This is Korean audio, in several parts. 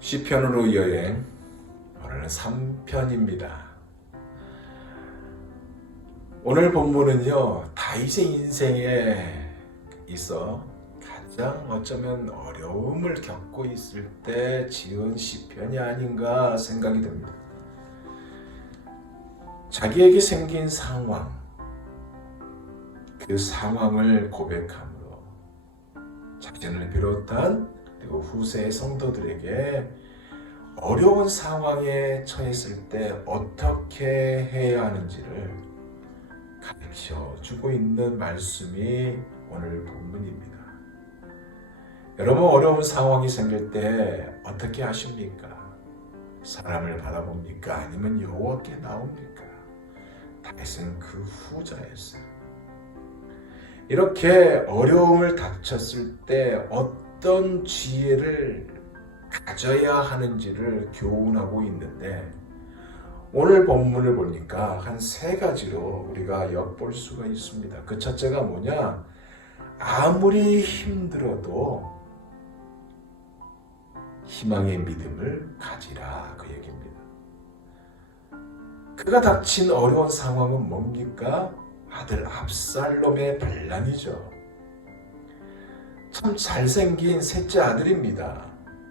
시편으로 여행, 오늘은 3편입니다. 오늘 본문은요, 다윗의 인생에 있어 가장 어쩌면 어려움을 겪고 있을 때 지은 시편이 아닌가 생각이 듭니다. 자기에게 생긴 상황, 그 상황을 고백함으로 자신을 비롯한 그리고 후세의 성도들에게 어려운 상황에 처했을 때 어떻게 해야 하는지를 가르쳐 주고 있는 말씀이 오늘 본문입니다. 여러분, 어려운 상황이 생길 때 어떻게 하십니까? 사람을 바라봅니까? 아니면 여호와께 나옵니까? 다윗은 그 후자였어요. 이렇게 어려움을 닥쳤을 때 어떤 지혜를 가져야 하는지를 교훈하고 있는데, 오늘 본문을 보니까 한 3가지로 우리가 엿볼 수가 있습니다. 그 첫째가 뭐냐? 아무리 힘들어도 희망의 믿음을 가지라, 그 얘기입니다. 그가 닥친 어려운 상황은 뭡니까? 아들 압살롬의 반란이죠. 참 잘생긴 셋째 아들입니다.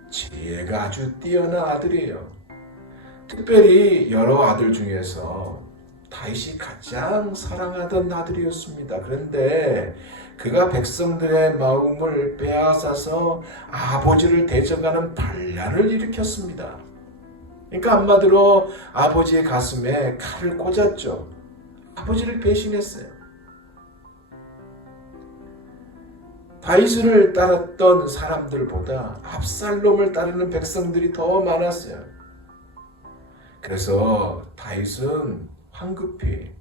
지혜가 아주 뛰어난 아들이에요. 특별히 여러 아들 중에서 다윗이 가장 사랑하던 아들이었습니다. 그런데 그가 백성들의 마음을 빼앗아서 아버지를 대적하는 반란을 일으켰습니다. 그러니까 한마디로 아버지의 가슴에 칼을 꽂았죠. 아버지를 배신했어요. 다윗을 따랐던 사람들보다 압살롬을 따르는 백성들이 더 많았어요. 그래서 다윗은 황급히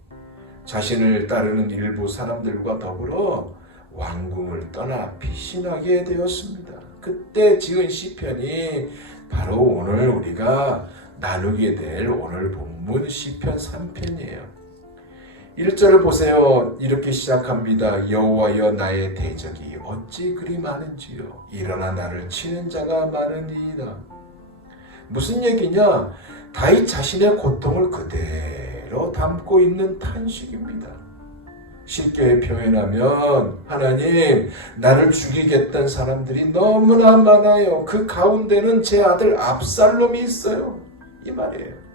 자신을 따르는 일부 사람들과 더불어 왕궁을 떠나 피신하게 되었습니다. 그때 지은 시편이 바로 오늘 우리가 나누게 될 오늘 본문 시편 3편이에요. 1절을 보세요. 이렇게 시작합니다. 여호와여, 나의 대적이 어찌 그리 많은지요. 일어나 나를 치는 자가 많으니이다. 무슨 얘기냐? 다윗 자신의 고통을 그대로 담고 있는 탄식입니다. 쉽게 표현하면, 하나님, 나를 죽이겠다는 사람들이 너무나 많아요. 그 가운데는 제 아들 압살롬이 있어요. 이 말이에요.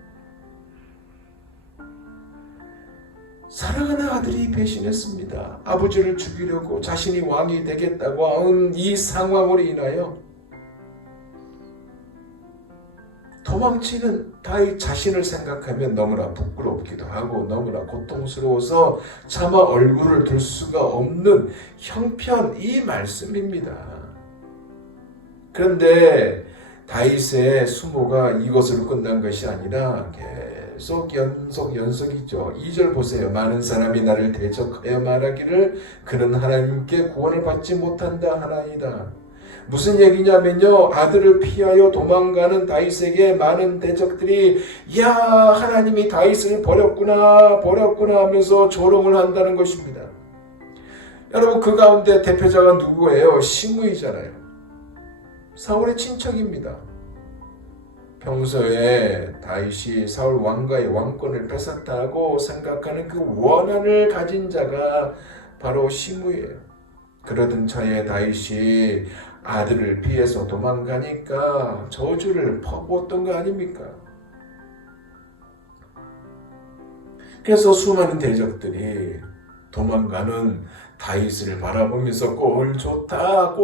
사랑하는 아들이 배신했습니다. 아버지를 죽이려고 자신이 왕이 되겠다고 한 이 상황으로 인하여 도망치는 다윗 자신을 생각하면 너무나 부끄럽기도 하고 너무나 고통스러워서 차마 얼굴을 들 수가 없는 형편, 이 말씀입니다. 그런데 다윗의 수모가 이것으로 끝난 것이 아니라 계속 연속이죠. 2절 보세요. 많은 사람이 나를 대적하여 말하기를 그는 하나님께 구원을 받지 못한다 하나이다. 무슨 얘기냐면요, 아들을 피하여 도망가는 다윗에게 많은 대적들이 야, 하나님이 다윗을 버렸구나 하면서 조롱을 한다는 것입니다. 여러분, 그 가운데 대표자가 누구예요? 시므이잖아요. 사울의 친척입니다. 평소에 다윗이 사울 왕가의 왕권을 뺏었다고 생각하는 그 원한을 가진 자가 바로 시므이예요. 그러던 차에 다윗이 아들을 피해서 도망가니까 저주를 퍼부었던 거 아닙니까? 그래서 수많은 대적들이 도망가는 다윗을 바라보면서 꼴 좋다,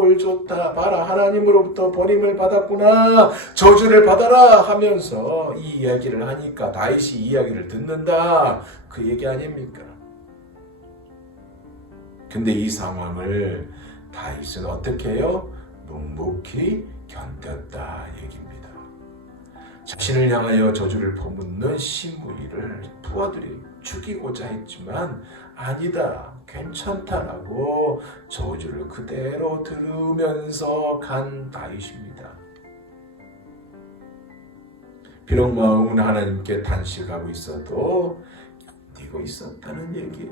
봐라, 하나님으로부터 버림을 받았구나, 저주를 받아라 하면서 이 이야기를 하니까 다윗이 이 이야기를 듣는다, 그 얘기 아닙니까? 근데 이 상황을 다윗은 어떻게 해요? 묵묵히 견뎠다 얘기입니다. 자신을 향하여 저주를 퍼붓는 시므이를 부하들이 죽이고자 했지만 아니다, 괜찮다라고 저주를 그대로 들으면서 간 다윗입니다. 비록 마음은 하나님께 단식하고 있어도 견디고 있었다는 얘기예요.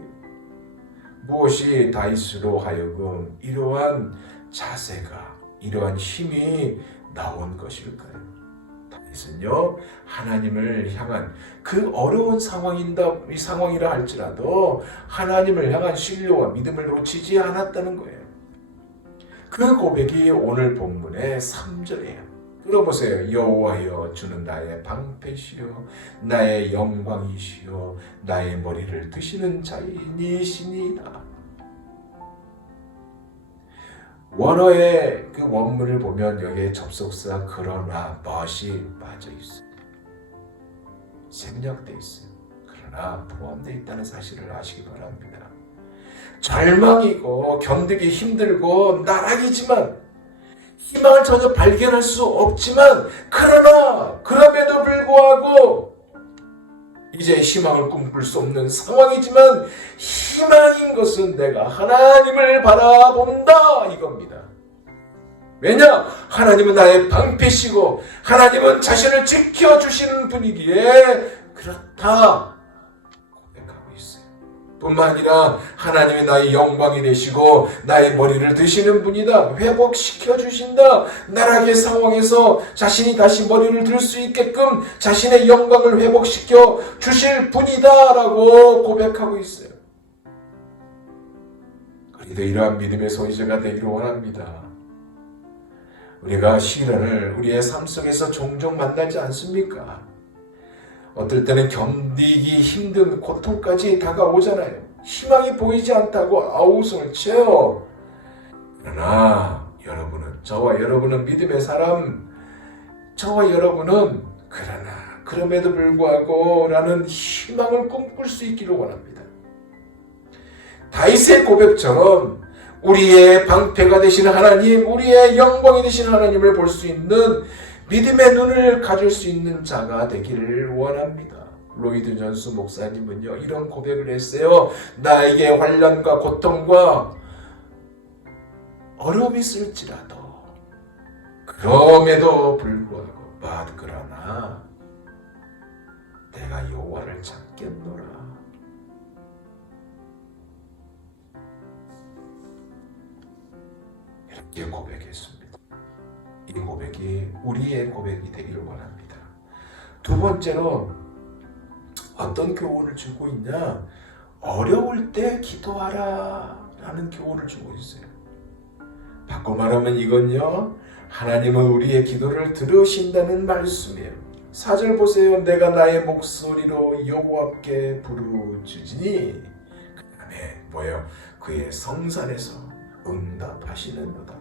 무엇이 다윗으로 하여금 이러한 자세가, 이러한 힘이 나온 것일까요? 다윗은요, 하나님을 향한 그 어려운 상황이라 할지라도 하나님을 향한 신뢰와 믿음을 놓치지 않았다는 거예요. 그 고백이 오늘 본문의 3절이에요. 들어보세요. 여호와여, 주는 나의 방패시요 나의 영광이시요 나의 머리를 드시는 자이니시니이다. 원어의 그 원문을 보면 여기에 접속사 그러나 but이 빠져 있어요. 생략되어 있어요. 그러나 포함되어 있다는 사실을 아시기 바랍니다. 절망이고 견디기 힘들고 나락이지만 희망을 전혀 발견할 수 없지만 그럼에도 불구하고 이제 희망을 꿈꿀 수 없는 상황이지만 희망인 것은 내가 하나님을 바라본다 이겁니다. 왜냐? 하나님은 나의 방패시고 하나님은 자신을 지켜주시는 분이기에 그렇다 고백하고 있어요. 뿐만 아니라 하나님이 나의 영광이 되시고 나의 머리를 드시는 분이다. 회복시켜 주신다. 나락의 상황에서 자신이 다시 머리를 들 수 있게끔 자신의 영광을 회복시켜 주실 분이다 라고 고백하고 있어요. 우리도 이러한 믿음의 소유자가 되기를 원합니다. 우리가 시련을 우리의 삶 속에서 종종 만나지 않습니까? 어떨 때는 견디기 힘든 고통까지 다가오잖아요. 희망이 보이지 않다고 아우성을 쳐요. 그러나 저와 여러분은 믿음의 사람, 저와 여러분은 그럼에도 불구하고 라는 희망을 꿈꿀 수 있기를 원합니다. 다윗의 고백처럼 우리의 방패가 되시는 하나님, 우리의 영광이 되시는 하나님을 볼 수 있는 믿음의 눈을 가질 수 있는 자가 되기를 원합니다. 로이드 존스 목사님은요, 이런 고백을 했어요. 나에게 환난과 고통과 어려움이 있을지라도 그럼에도 불구하고 그러나 내가 여호와를 찾겠노라. 이렇게 고백했습니다. 이 고백이 우리의 고백이 되기를 원합니다. 두 번째로 어떤 교훈을 주고 있냐? 어려울 때 기도하라 라는 교훈을 주고 있어요. 바꿔 말하면 이건요, 하나님은 우리의 기도를 들으신다는 말씀이에요. 4절 보세요. 내가 나의 목소리로 여호와께 부르짖으니 그 다음에 뭐예요? 그의 성산에서 응답하시는도다.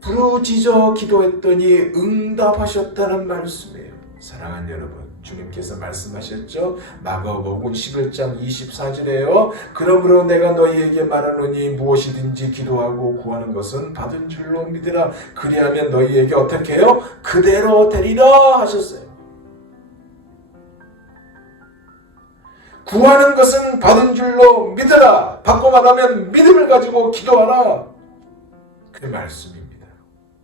부르짖어 기도했더니 응답하셨다는 말씀이에요. 사랑하는 여러분, 주님께서 말씀하셨죠. 마가복음 11장 24절에요. 그러므로 내가 너희에게 말하노니 무엇이든지 기도하고 구하는 것은 받은 줄로 믿으라. 그리하면 너희에게 어떻게 해요? 그대로 되리라 하셨어요. 구하는 것은 받은 줄로 믿으라. 바꿔 말하면 믿음을 가지고 기도하라. 그 말씀입니다.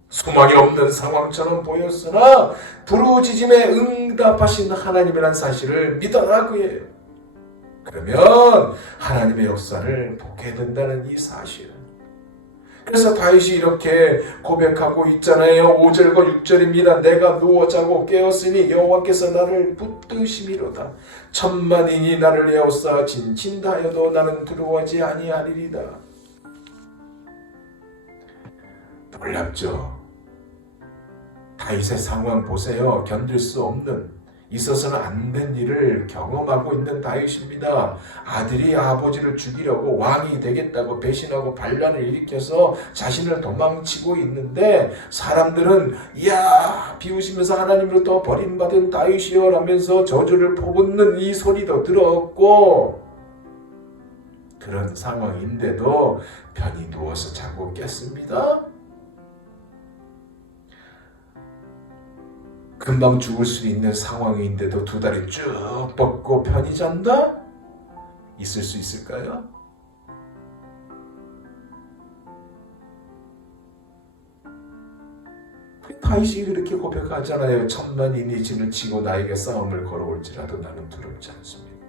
소망이 없는 상황처럼 보였으나 부르짖음에 응답하신 하나님이라는 사실을 믿어라 그예요. 그러면 하나님의 역사를 보게 된다는 이 사실. 그래서 다윗이 이렇게 고백하고 있잖아요. 5절과 6절입니다. 내가 누워 자고 깨었으니 여호와께서 나를 붙드심이로다. 천만인이 나를 에워싸 진친다 하여도 나는 두려워하지 아니하리이다. 놀랍죠? 다윗의 상황 보세요. 견딜 수 없는, 있어서는 안 된 일을 경험하고 있는 다윗입니다. 아들이 아버지를 죽이려고 왕이 되겠다고 배신하고 반란을 일으켜서 자신을 도망치고 있는데 사람들은 이야 비웃으면서 하나님으로부터 버림받은 다윗이여 라면서 저주를 퍼붓는 이 소리도 들었고, 그런 상황인데도 편히 누워서 자고 깼습니다. 금방 죽을 수 있는 상황인데도 두 다리 쭉 뻗고 편히 잔다? 있을 수 있을까요? 다윗이 그렇게 고백하잖아요. 천만인이 진을 치고 나에게 싸움을 걸어올지라도 나는 두렵지 않습니다.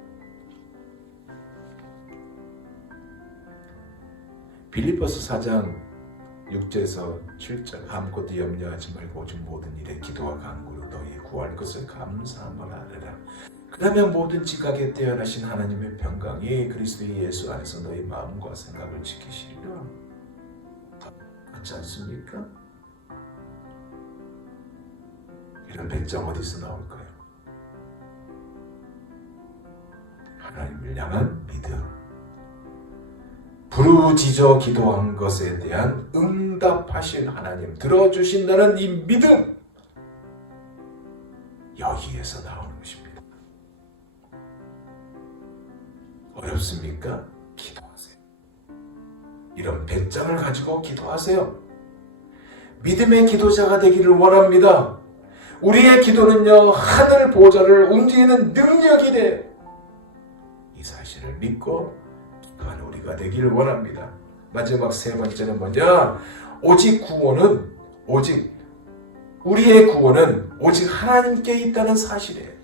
빌립보서 4장 6절에서 7절 아무것도 염려하지 말고 오직 모든 일에 기도와 간구로 너희 구할 것을 감사함을 하느라. 그러면 모든 지각에 뛰어나신 하나님의 평강이 그리스도 예수 안에서 너희 마음과 생각을 지키시리라. 그렇지 않습니까? 이런 백장 어디서 나올까요? 하나님을 향한 믿음, 부르짖어 기도한 것에 대한 응답하신 하나님, 들어주신다는 이 믿음, 여기에서 나오는 것입니다. 어렵습니까? 기도하세요. 이런 배짱을 가지고 기도하세요. 믿음의 기도자가 되기를 원합니다. 우리의 기도는요, 하늘 보좌를 움직이는 능력이래. 이 사실을 믿고 기도하는 우리가 되기를 원합니다. 마지막 세 번째는 뭐냐? 우리의 구원은 오직 하나님께 있다는 사실이에요.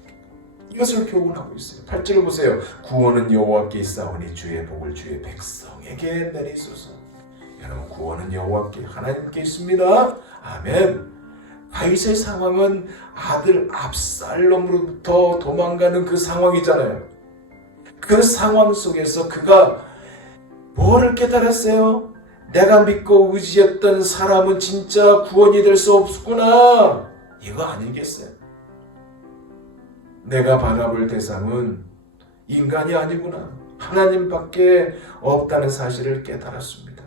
이것을 교훈하고 있어요. 8절 보세요. 구원은 여호와께 있사오니 주의 복을 주의 백성에게 내리소서. 여러분, 구원은 여호와께 하나님께 있습니다. 아멘. 다윗의 상황은 아들 압살롬으로부터 도망가는 그 상황이잖아요. 그 상황 속에서 그가 뭐를 깨달았어요? 내가 믿고 의지했던 사람은 진짜 구원이 될 수 없구나. 이거 아니겠어요? 내가 바라볼 대상은 인간이 아니구나. 하나님밖에 없다는 사실을 깨달았습니다.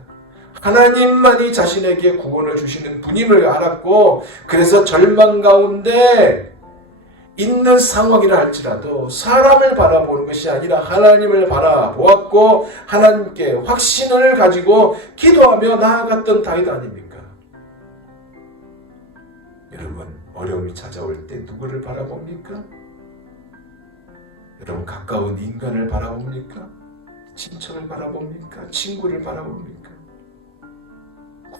하나님만이 자신에게 구원을 주시는 분임을 알았고, 그래서 절망 가운데 있는 상황이라 할지라도 사람을 바라보는 것이 아니라 하나님을 바라보았고 하나님께 확신을 가지고 기도하며 나아갔던 다윗 아닙니까? 여러분, 어려움이 찾아올 때 누구를 바라봅니까? 여러분, 가까운 인간을 바라봅니까? 친척을 바라봅니까? 친구를 바라봅니까?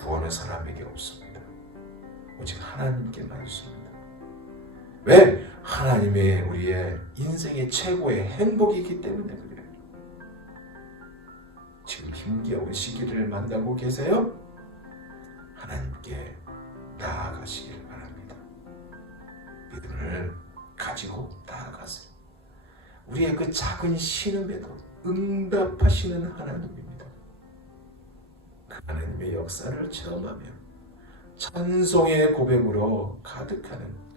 구원은 사람에게 없습니다. 오직 하나님께만 있습니다. 왜? 하나님의 우리의 인생의 최고의 행복이기 때문에 그래요. 지금 힘겨운 시기를 만나고 계세요? 하나님께 나아가시길 바랍니다. 믿음을 가지고 나아가세요. 우리의 그 작은 신음에도 응답하시는 하나님입니다. 그 하나님의 역사를 체험하며 찬송의 고백으로 가득하는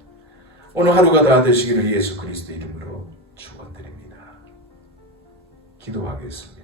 오늘 하루가 다 되시기를 예수 그리스도 이름으로 축원드립니다. 기도하겠습니다.